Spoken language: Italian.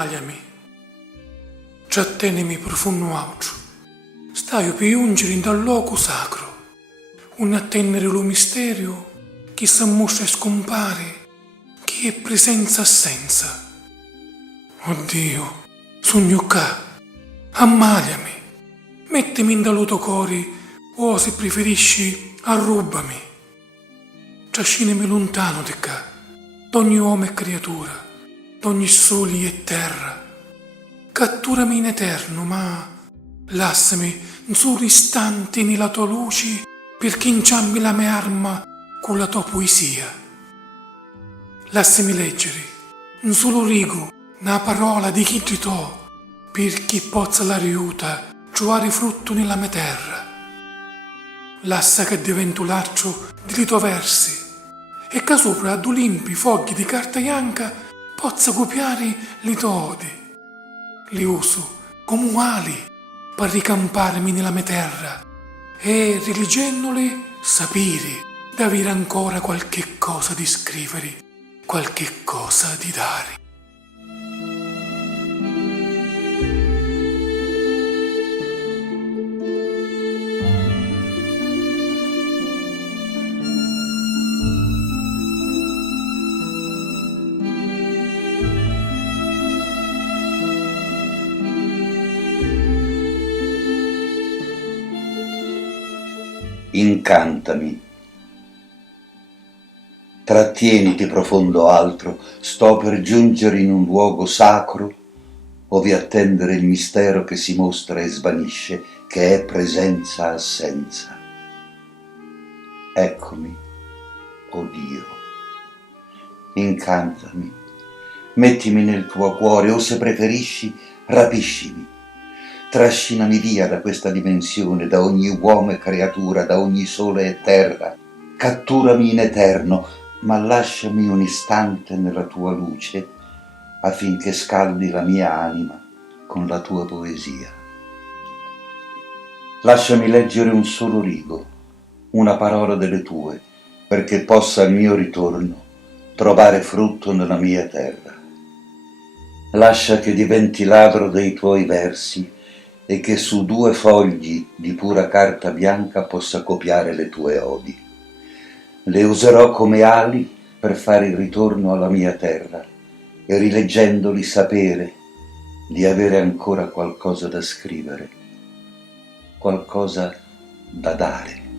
ammaliami, trattenimi profondo altro. Stai per giungere dal luogo sacro, un attendere lo mistero che si mostra e scompare, che è presenza assenza. Oddio, sogno qua, ammaliami, mettimi in dal tuo cuore o se preferisci arrubami. Trascinami lontano di qua, d'ogni uomo e creatura, d'ogni soli e terra. Catturami in eterno, ma lassami un solo istante nella tua luce perché inciampi la mia arma con la tua poesia. Lassami leggere un solo rigo, una parola di chi ti to, perché possa la riuta trovare frutto nella mia terra. Lassa che divento l'arcio dei tuoi versi e che sopra ad limpi fogli di carta bianca possa copiare le tue odi. Li uso come ali per ricamparmi nella mia terra e rileggendole sapere di avere ancora qualche cosa di scrivere, qualche cosa di dare. Incantami. Trattieniti profondo altro, sto per giungere in un luogo sacro, ove attendere il mistero che si mostra e svanisce, che è presenza assenza. Eccomi, o Dio. Incantami, mettimi nel tuo cuore, o se preferisci, rapiscimi. Trascinami via da questa dimensione, da ogni uomo e creatura, da ogni sole e terra. Catturami in eterno, ma lasciami un istante nella tua luce, affinché scaldi la mia anima con la tua poesia. Lasciami leggere un solo rigo, una parola delle tue, perché possa al mio ritorno trovare frutto nella mia terra. Lascia che diventi ladro dei tuoi versi e che su 2 fogli di pura carta bianca possa copiare le tue odi. Le userò come ali per fare il ritorno alla mia terra e rileggendoli sapere di avere ancora qualcosa da scrivere, qualcosa da dare.